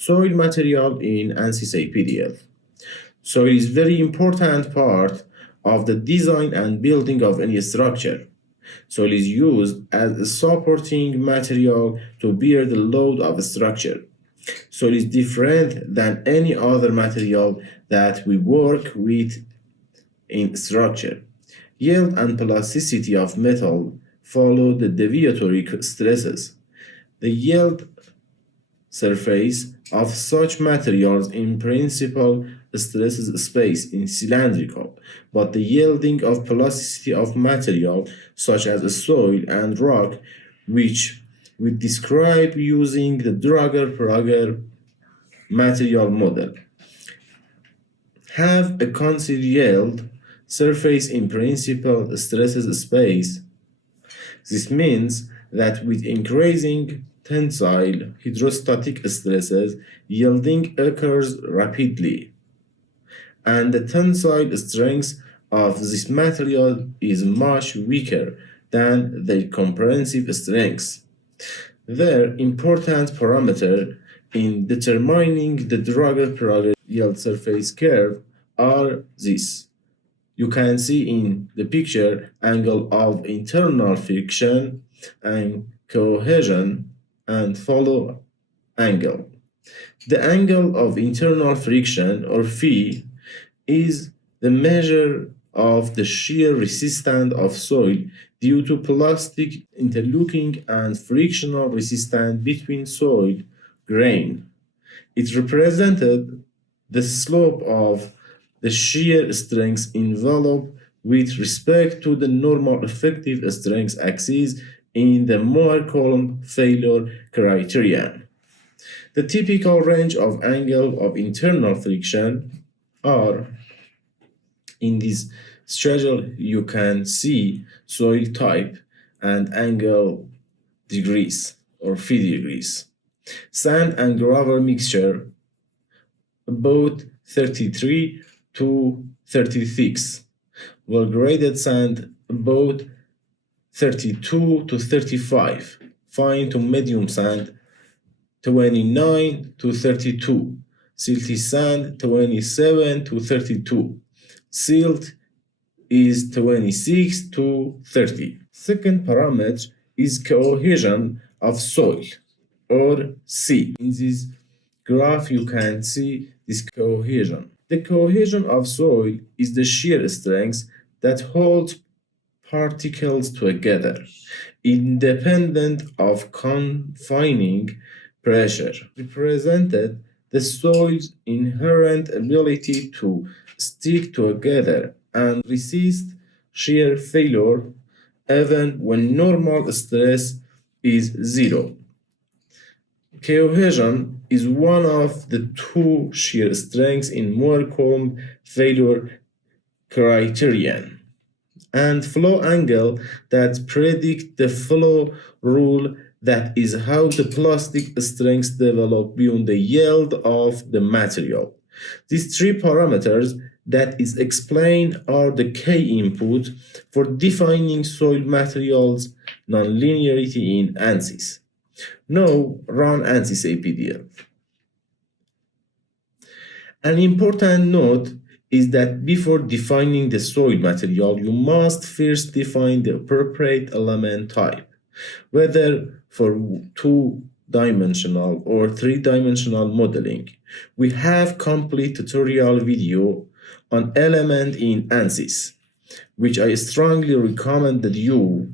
Soil material in ansys apdl. Soil is very important part of the design and building of any structure. Soil is used as a supporting material to bear the load of a structure. Soil is different than any other material that we work with in structure. Yield and plasticity of metal follow the deviatory stresses. The yield surface of such materials in principle stresses space in cylindrical, but the yielding of plasticity of material such as soil and rock, which we describe using the drucker-prager material model, have a constant yield surface in principle stresses space. This means that with increasing tensile hydrostatic stresses, yielding occurs rapidly, and the tensile strength of this material is much weaker than the comprehensive strength. Their important parameter in determining the drucker-prager yield surface curve are these. You can see in the picture angle of internal friction and cohesion and follow angle. The angle of internal friction or phi is the measure of the shear resistance of soil due to plastic interlocking and frictional resistance between soil grain. It represented the slope of the shear strength envelope with respect to the normal effective strength axis in the Moore-Coulomb failure criterion. The typical range of angle of internal friction are in this schedule. You can see soil type and angle degrees or phi degrees. Sand and gravel mixture about 33 to 36. Well-graded sand about 32 to 35. Fine to medium sand 29 to 32. Silty sand 27 to 32. Silt is 26 to 30. Second parameter is cohesion of soil, or C. In this graph you can see this cohesion. The cohesion of soil is the shear strength that holds particles together, independent of confining pressure, represented the soil's inherent ability to stick together and resist shear failure even when normal stress is zero. Cohesion is one of the two shear strengths in Moore-Coulomb failure criterion, and flow angle that predict the flow rule, that is how the plastic strengths develop beyond the yield of the material. These three parameters that is explained are the key input for defining soil materials nonlinearity in ansys. Now run ansys apdl. An important note is that before defining the soil material, you must first define the appropriate element type, whether for two-dimensional or three-dimensional modeling. We have complete tutorial video on element in ansys, which I strongly recommend that you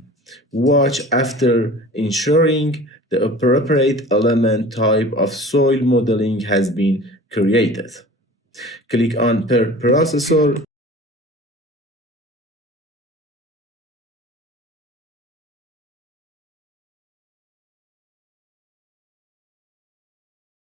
watch after ensuring the appropriate element type of soil modeling has been created. Click on per processor